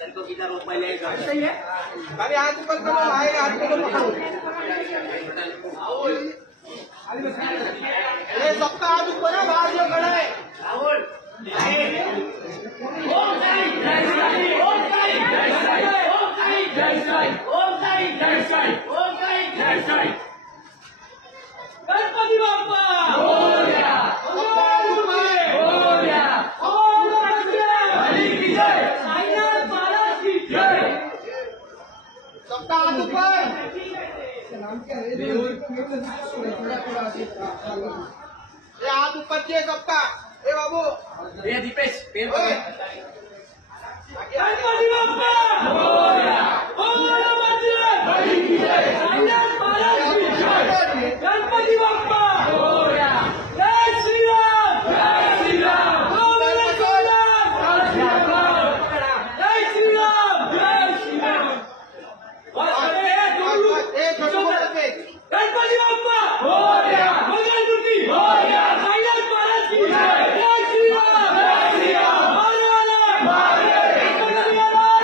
संतो की तरफ पहले सही है अभी हाथ ऊपर करो आए हाथ को पकड़ो ये सबका हाथ ऊपर है बाहर जो खड़ा है राहुल ओम साई जय साई ओम साई जय साई ओम साई जय साई ओम साई जय साई ओम साई जय साई गणपति बाप्पा मोरया मोरया ओम हरि की जय साईनाथ महाराज की जय सबका हाथ ऊपर ये हाथ ऊपर चाहिए सबका ए बाबू ये दीपेश पेड़